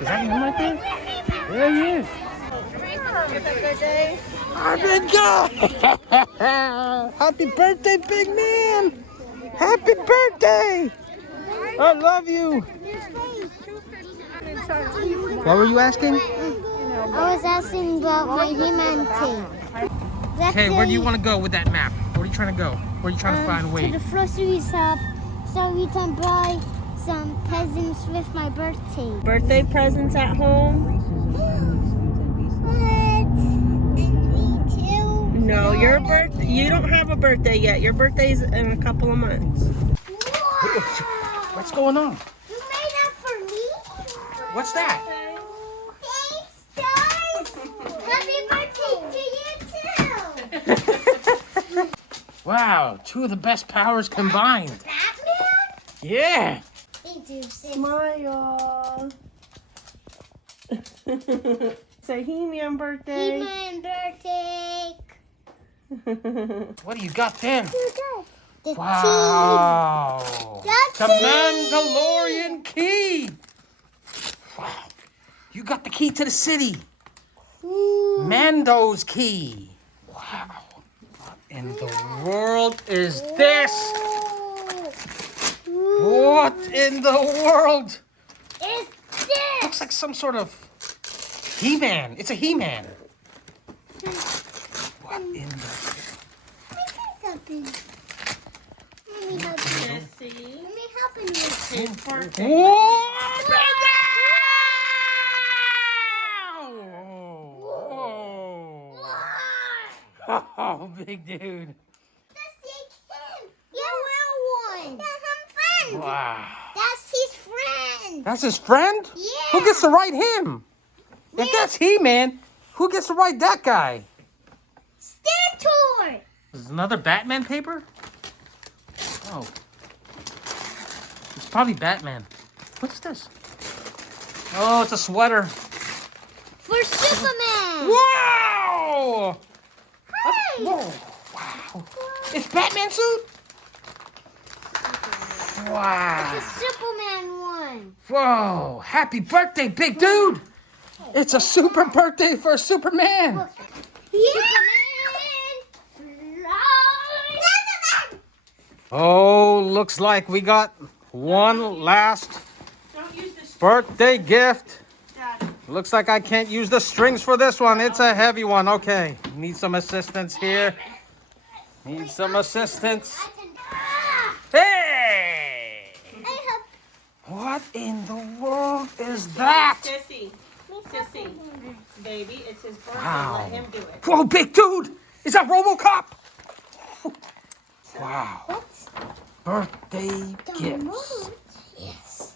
Is that him right there? There he is. Hi, big guy. Happy birthday, big man. Happy birthday. I love you. What were you asking? I was asking about my humanity. Okay, where do you want to go with that map? Where are you trying to go? Where are you trying to find To Wade? the grocery shop so we can buy some presents with my birthday. Birthday presents at home? What? And me too? No, your birthday. You don't have a birthday yet. Your birthday's in a couple of months. Wow. What's going on? You made that for me? What's that? Thanks, guys. Happy birthday to you too. Wow, two of the best powers combined. Batman? Yeah. Thank you, sis. Smile. Say He-Man birthday. He-Man birthday. What do you got then? The Wow. That's The Mandalorian key. Wow. You got the key to the city. Ooh. Mando's key. Wow. What in the world is this? What in the world? Is this? Looks like some sort of He-Man. It's a He-Man. What in the... Let me help you. Jesse. Let me help you with His birthday. Oh, big dude. That's him. You will one. That's his friend. Wow. That's his friend. That's his friend? Yeah. Who gets to ride him? If that's He-Man, who gets to ride that guy? Stentor. Is this another Batman paper? Oh. It's probably Batman. What's this? Oh, it's a sweater. For Superman. Wow! Hey. Whoa. Wow. It's Batman suit? Wow. It's a Superman one. Whoa. Happy birthday, big dude. It's a super birthday for Superman. Superman. Oh, looks like we got one last Don't use this. birthday gift. Dad. Looks like I can't use the strings for this one. It's a heavy one. Okay. Need some assistance here. Need some assistance. Hey! What in the world is that? Sissy. Sissy. Baby, it's his birthday. Wow. Let him do it. Whoa, big dude! Is that RoboCop? Wow. Birthday gifts. Yes.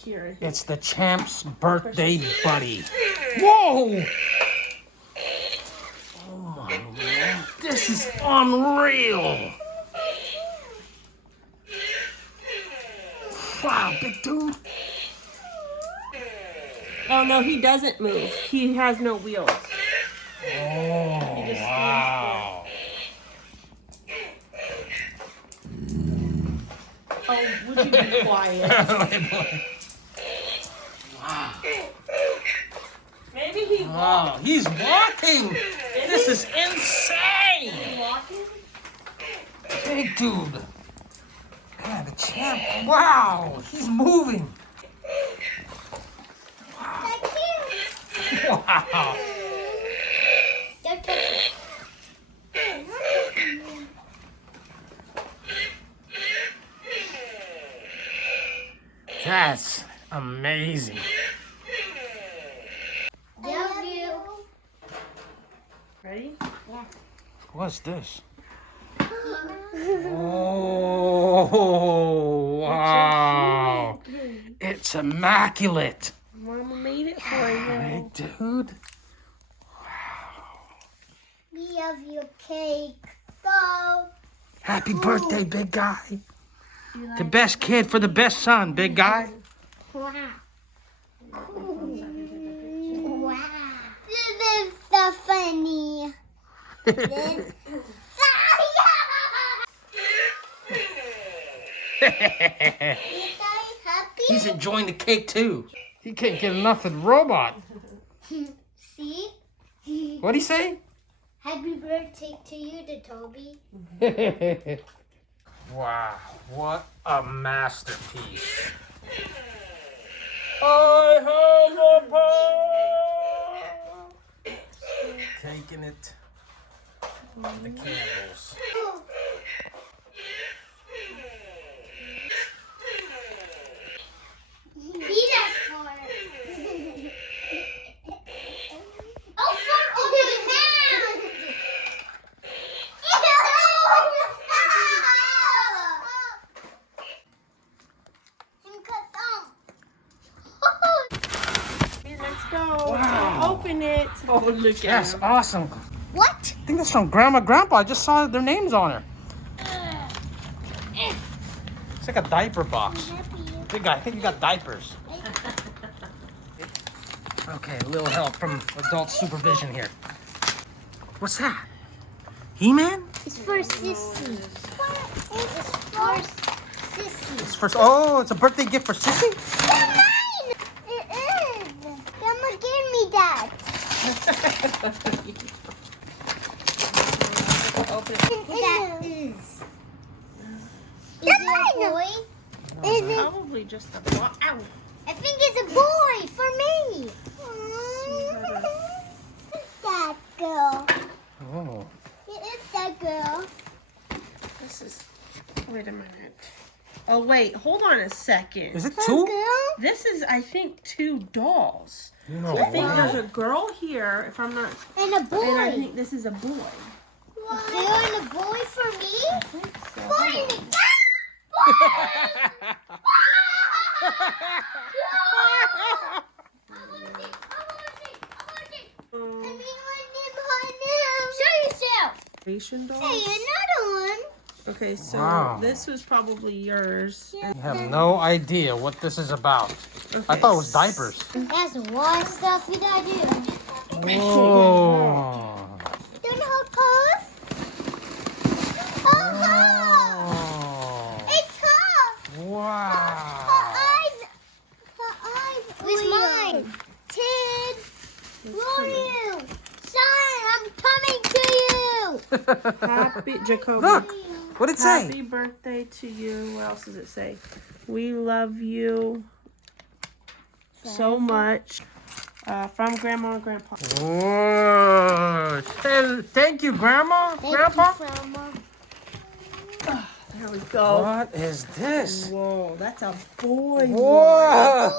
Kira. It's the champ's birthday buddy. Whoa! Oh my man. This is unreal. Wow, big dude. Oh, no, he doesn't move. He has no wheels. Oh, just wow. Oh, would you be quiet? Wow. Maybe he walked. Wow, he's walking. This is insane. Walking? Big dude. Man, the champ. Wow, he's moving. Wow. Don't touch it. That's amazing. Love you. Ready? What's this? Oh, wow. It's immaculate. Mama made it for you. Hey, dude. We love your cake. Go. Happy birthday, big guy. The best kid for the best son, big guy. Wow. Wow. This is so funny. You guys happy? He's enjoying the cake too. He can't get enough of the robot. See? What'd he say? Happy birthday to you, the Toby. Wow, what a masterpiece. I have a ball. Taking it to the candles. Be that for. Oh, for open hand. Here, let's go. Wow. Open it. Oh, look at Yes, him. awesome. What? I think that's from Grandma, Grandpa. I just saw their names on her. It's like a diaper box. Big guy, I think you got diapers. Okay, a little help from adult supervision here. What's that? He-Man? It's for Sissy. It's for Sissy. It's for, oh, it's a birthday gift for Sissy? Mine! It is. Grandma gave me that. Open it. That is. Is it a boy? Is it? Probably just a boy. Ow. I think it's a boy for me. It's that girl. Oh. It is that girl. This is. Wait a minute. Oh wait, hold on a second. Is it That two? girl? This is, I think, 2 dolls. No. I think way. there's a girl here, if I'm not. And a boy. And I think this is a boy. A girl and a boy for me? I think so. Boy and a Show yourself. Reservation dolls? Hey, another one. Okay, so Wow. this was probably yours. I have no idea what this is about. Okay. I thought it was diapers. That's one stuff that I do. Whoa. Don't know how close? Oh, Oh. it's her. Wow. Her eyes. With mine. Tid. Royal. Son, I'm coming to you. Happy, Jacoby. Look, what'd it say? Happy birthday to you. What else does it say? We love you so much. From Grandma and Grandpa. Whoa. Thank you, Grandma, Grandpa. Grandma. There we go. What is this? Whoa, that's a boy. Whoa.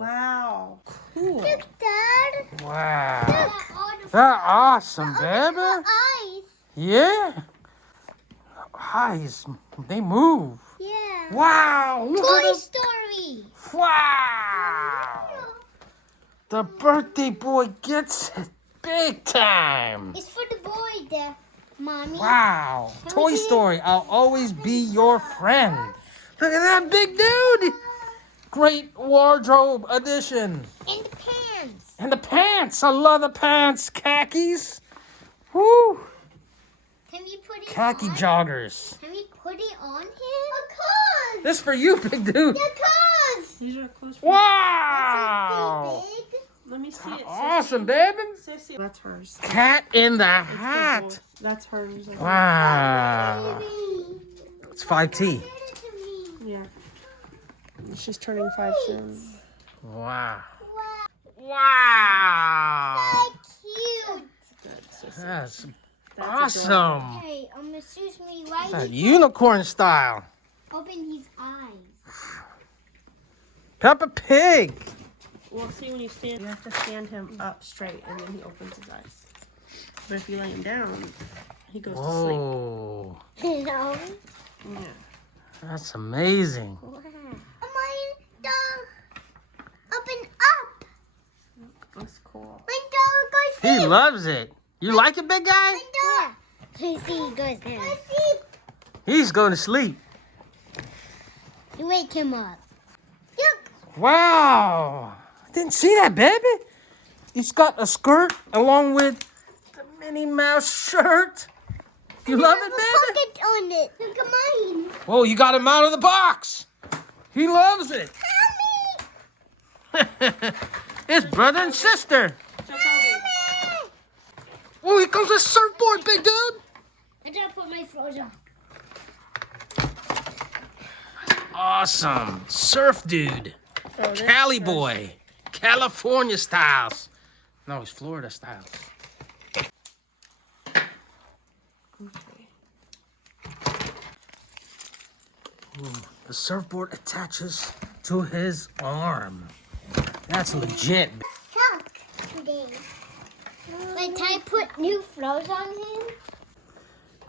Wow. Cool. Look, Dad. Wow. Look. That's awesome, baby. Eyes. Yeah. Eyes, they move. Yeah. Wow. Look Toy at this. Story. Wow. The birthday boy gets it big time. It's for the boy there, Mommy. Wow. Can we Toy do it? Story, I'll always be your friend. Look at that big dude. Great wardrobe addition. And the pants. And the pants. I love the pants. Khakis. Woo. Can we put it Khaki on? joggers. Can we put it on him? Of course. This for you, big dude. Because. These are close. Wow. Big. Let me see it. Awesome, baby. Sissy. That's hers. Cat in the It's for hat. both. That's hers. Wow. Baby. It's 5T. Give it to me. Yeah. She's turning 5 soon. Wow. Wow. Wow. So cute. That's That's awesome. Hey, excuse me, why That did you unicorn style. open his eyes? Peppa Pig. Well, see, when you stand, you have to stand him up straight, and then he opens his eyes. But if you lay him down, he goes to sleep. Whoa. No. Yeah. That's amazing. Wow. My dog open up. That's cool. My dog goes He sleep. loves it. You like it, big guy? My dog. You see, he goes there. Sleep. He's going to sleep. You wake him up. Look. Wow. I didn't see that, baby. He's got a skirt along with the Minnie Mouse shirt. You love it, baby? Pocket on it. Look at mine. Whoa, you got him out of the box. He loves it. It's brother and sister. Oh, here comes a surfboard, big dude. I just put my froze on. Awesome. Surf dude. Oh, Cali boy. California styles. No, it's Florida styles. Okay. Ooh, the surfboard attaches to his arm. That's legit. Talk today. Wait, can I put new froze on him?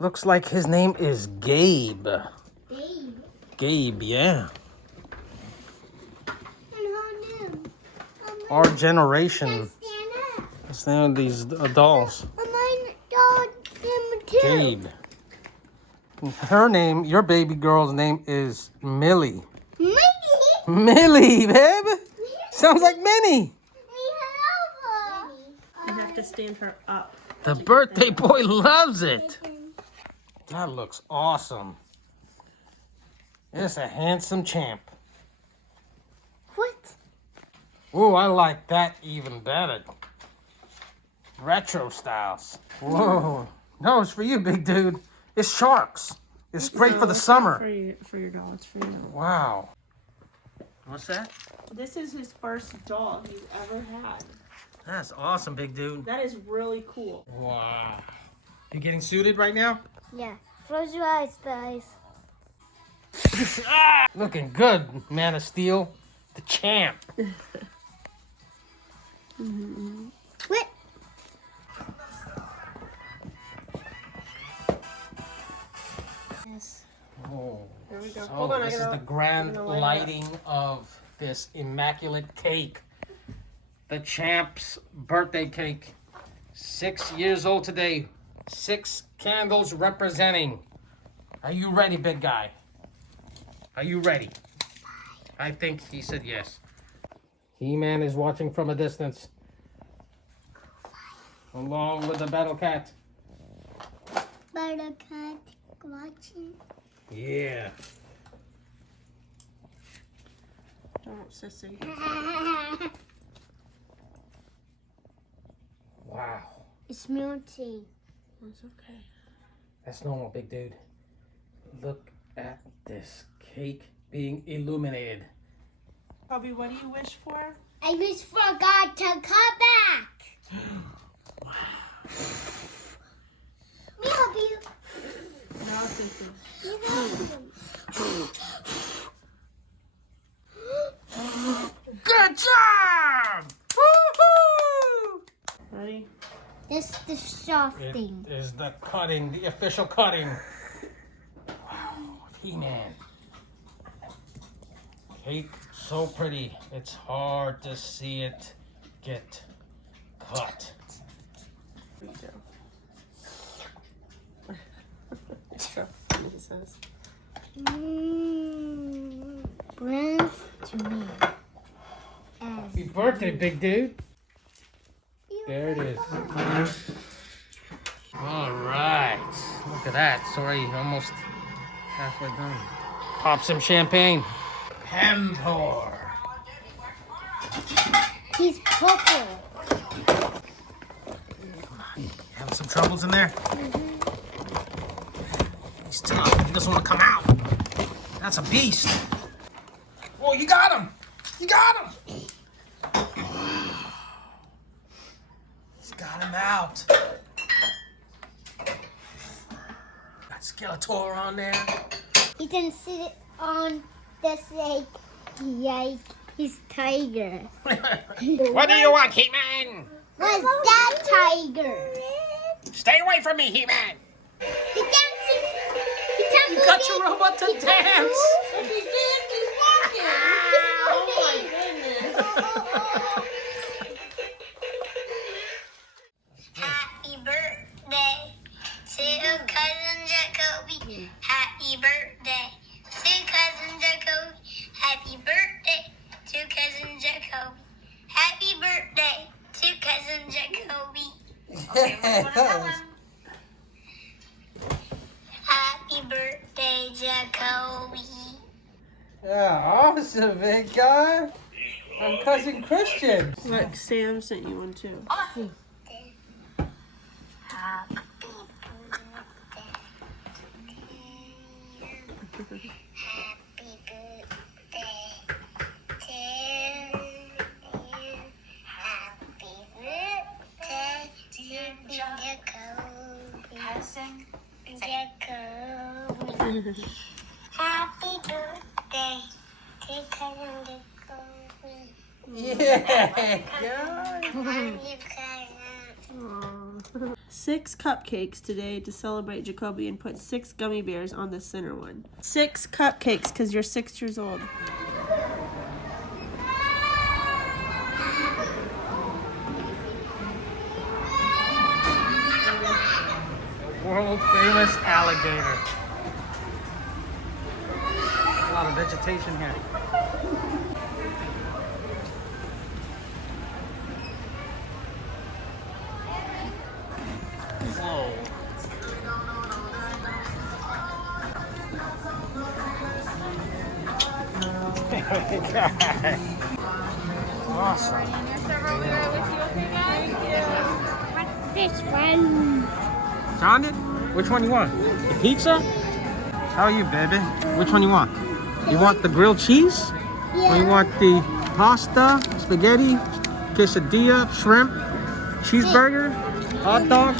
Looks like his name is Gabe. Babe. Gabe, yeah. And how new? Our generation. Stand up. It's the name of these dolls. My dog, him too. Gabe. Her name, your baby girl's name is Millie. Maybe. Millie, babe. Sounds like Minnie. You have to stand her up. The birthday boy loves it. That looks awesome. It's a handsome champ. What? Ooh, I like that even better. Retro styles. Whoa. No, it's for you, big dude. It's sharks. It's great for the it's summer. not for your doll. It's for you. Wow. What's that? This is his first doll he's ever had. That's awesome, big dude. That is really cool. Wow. You getting suited right now? Yeah. Close your eyes, guys. Looking good, Man of Steel. The champ. What? Yes. Oh. There we go. So Hold on, this is the grand lighting of this immaculate cake. The champ's birthday cake. 6 years old today. 6 candles representing. Are you ready, big guy? Are you ready? I think he said yes. He-Man is watching from a distance. Along with the battle cat. Battle cat watching. Yeah. Don't, sissy. Wow. It's melting. It's okay. That's normal, big dude. Look at this cake being illuminated. Bobby, what do you wish for? I wish for God to come back. Me help you. No, sissy. Me help you. Good job! Woo-hoo! Ready? This is the soft thing. It is the cutting, the official cutting. Wow, He-Man. Cake, so pretty. It's hard to see it get cut. There you go. So funny, he says. Brings to me. Happy birthday, big dude. There it is. All right. Look at that. It's already almost halfway done. Pop some champagne. Pentor. He's purple. Having some troubles in there? He's tough. He doesn't want to come out. That's a beast. Oh, you got him. You got him. He's got him out. Got Skeletor on there. He can sit on this like he's tiger. What do you want, He-Man? What's that tiger? Stay away from me, He-Man. The dancing. He You got your robot to dance. If he's dead, he's walking. Oh my goodness. Happy birthday to cousin Jacoby. Happy birthday to cousin Jacoby. Happy birthday to cousin Jacoby. Happy birthday to cousin Jacoby. Happy birthday, Jacoby. Yeah, awesome, big guy. I'm cousin Christian. Look, Sam sent you one too. Happy birthday. Happy birthday to you. Happy birthday to Jacoby. Jacoby. Happy birthday to cousin Jacoby. Yeah, I'm your cousin. 6 cupcakes today to celebrate Jacoby and put 6 gummy bears on the center one. 6 cupcakes because you're 6 years old. world famous alligator. A lot of vegetation here. Whoa. Awesome. This one. Found it? Which one you want? The pizza? How are you, baby? Which one you want? You want the grilled cheese? Or you want the pasta, spaghetti, quesadilla, shrimp, cheeseburger, hot dog?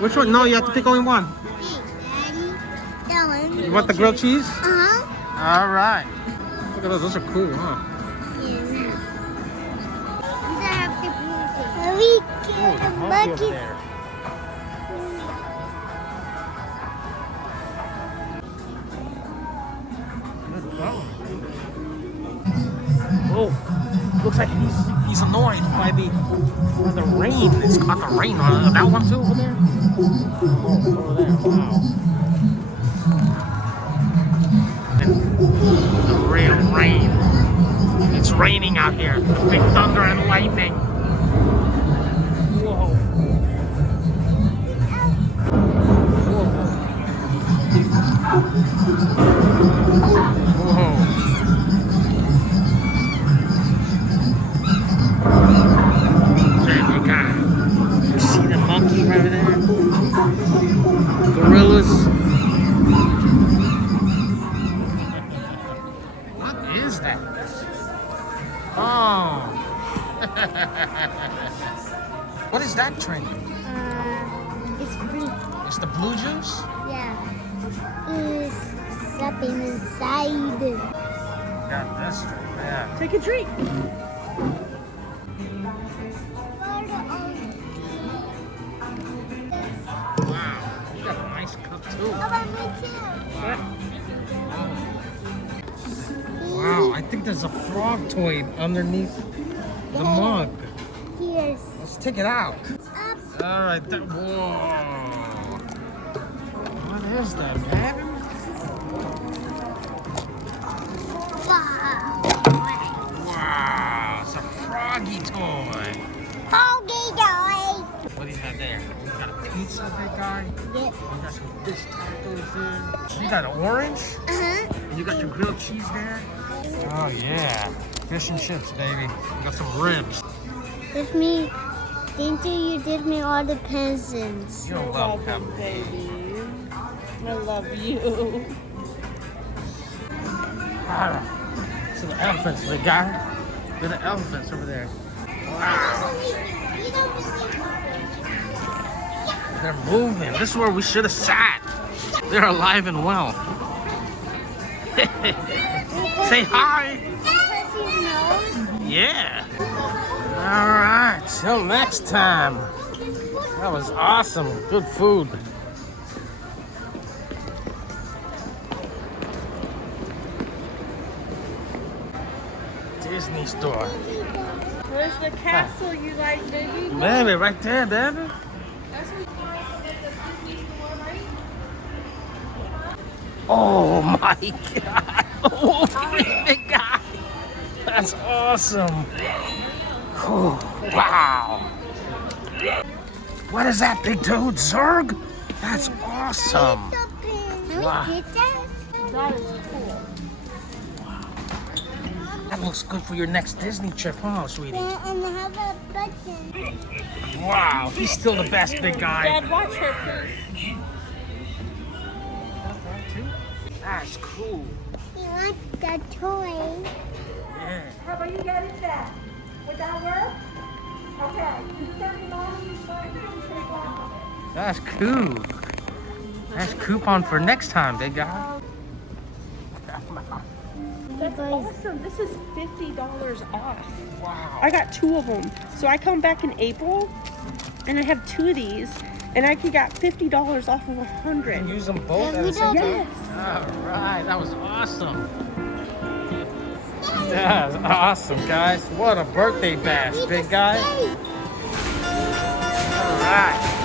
Which one? No, you have to pick only one. You want the grilled cheese? All right. Look at those. Those are cool, huh? Oh, the monkey up there. Oh, looks like he's annoyed by the rain. It's got the rain on it. That one too over there? Oh, over there. Wow. The real rain. It's raining out here. Big thunder and lightning. Whoa. Whoa. There you go. You see the monkey right there? Gorillas. What is that? Oh. What is that drink? It's blue. It's the blue juice? Yeah. It's something inside. Got this drink, yeah. Take a drink. Wow, you got a nice cup too. Wow, I think there's a frog toy underneath the mug. Here's Let's take it out. up. All right, whoa. What is that, man? Wow. Wow, it's a froggy toy. Froggy toy. What do you have there? You got a pizza, big guy? Yep. You got some fish tacos there. You got an orange? And you got your grilled cheese there? Oh, yeah. Fish and chips, baby. You got some ribs. With me, didn't you give me all the presents? You're You're welcome, welcome, baby. baby. I love you. All right. See the elephants, big guy. Look at the elephants over there. Wow. They're moving. This is where we should have sat. They're alive and well. Say hi. Yeah. All right. Till next time. That was awesome. Good food. Disney store. Where's the castle you like, baby? Baby, right there, baby. Oh my God. Oh, big guy. That's awesome. Oh, wow. What is that, big dude? Zerg? That's awesome. Wow. That is cool. That looks good for your next Disney trip, huh, sweetie? Yeah, and I have a button. Wow, he's still the best, big guy. Dad, watch her, please. That's cool. He wants the toy. Yeah. How about you get it that? Would that work? Okay. That's cool. That's coupon for next time, big guy. That's awesome. This is $50 off. Wow. I got 2 of them. So I come back in April and I have 2 of these and I could got $50 off of 100. You can use them both at the we same don't- time? All right, that was awesome. Yeah, that's awesome, guys. What a birthday bash, big guy. All right.